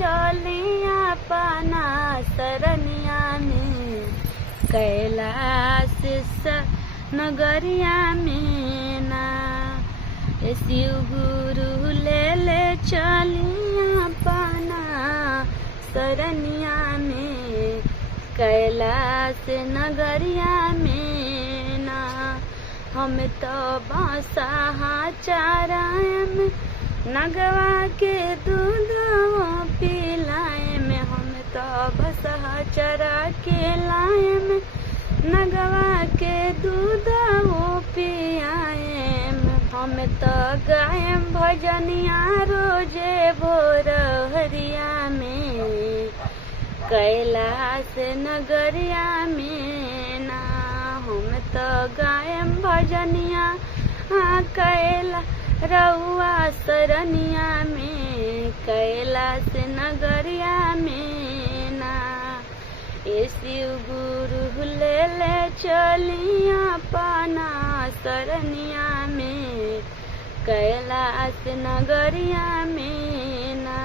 चलिया अपना सरनिया में, कैलाश नगरिया में ना। शिव गुरु ले चलिया अपना सरनिया में, कैलाश नगरिया में ना। हम तो बसहा चरायम, नगवा के दूध पिलायम। हम तो बसहा चरा के लायम, नगवा के दूध पियायम। हम तो गायम भजनिया रोजे भोर हरिया में, कैलाश नगरिया में ना। हम तो गायम भजनिया कैला रउआ सरनिया में, कैलाश नगरिया में ना। शिव गुरु ले चलिया अपना सरनिया में, कैलाश नगरिया में ना।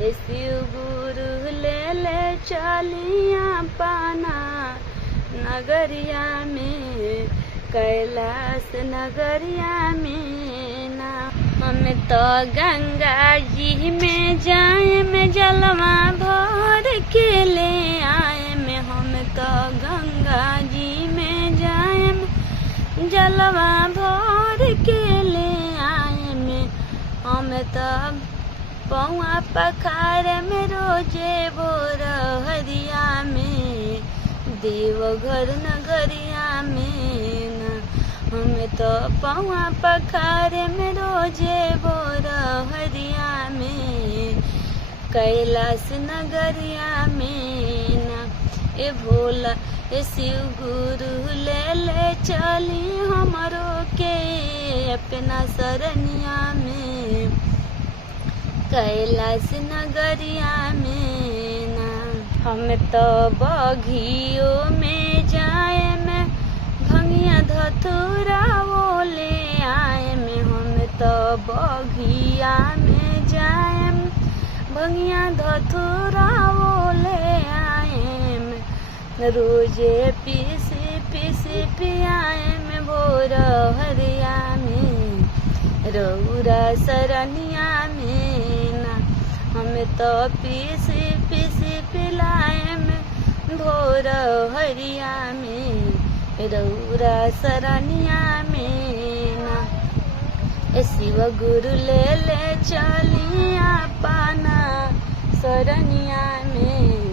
शिव गुरु ले चलिया अपना नगरिया में, कैलाश नगरिया में ना। हम तो गंगा जी में जाए में, जलवा भर के ले आए में। हम तो गंगा जी में जाए में, जलवा भर के ले आए में। हम तो पौआ पखार में रोजे भोर हरिया में, देवघर नगरिया में ना। हम तो पौआ पखार में रोजे भोर हरिया में, कैलाश नगरिया में ना। ए भोला ए शिव गुरु ले चली हमरो के अपना सरनिया में, कैलाश नगरिया में ना। हम तो बघियो में जाए में, भंगिया धतूरा वो ले आए में। हम तो बघिया में जाए में, भंगिया धतूरा वो ले आए में। रोजे पीसी पियाए में भोर हरिया में, रउरा सरनिया में ना। हम तो पीसी पिलाए में भोर हरिया में, रउरा सरनिया में ना। शिव गुरु ले चलिया अपना सरनिया में,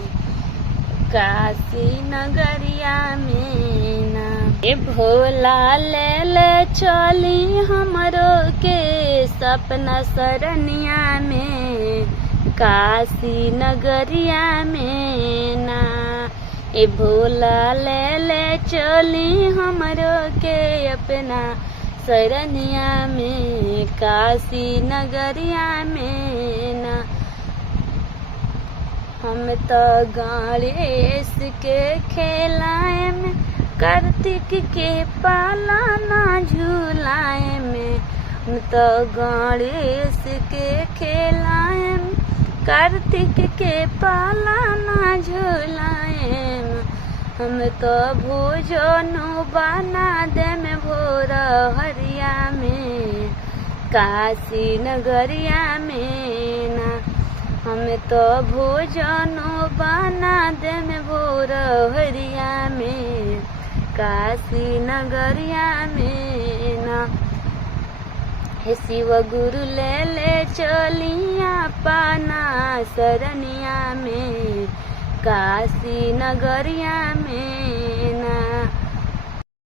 काशी नगरिया में ना। ए भोला ले चली हमरो के सपना सरनिया में, काशी नगरिया में ना। ए भोला ले चली हमरो के अपना सरनिया में, काशी नगरिया में ना। हम तो गणेश के खेलाए में, कार्तिक के पालाना झूलाए में। हम तो गणेश के खेलाए में, कार्तिक के पालाना झूलाए में। हम तो भोजनो बना दे में भोर हरिया में, काशी नगरिया में ना। हम तो भोजनो बना दे में भोर हरिया में, काशी नगरिया में ना। शिव गुरु ले चलिया अपना सरनिया में, काशी नगरिया में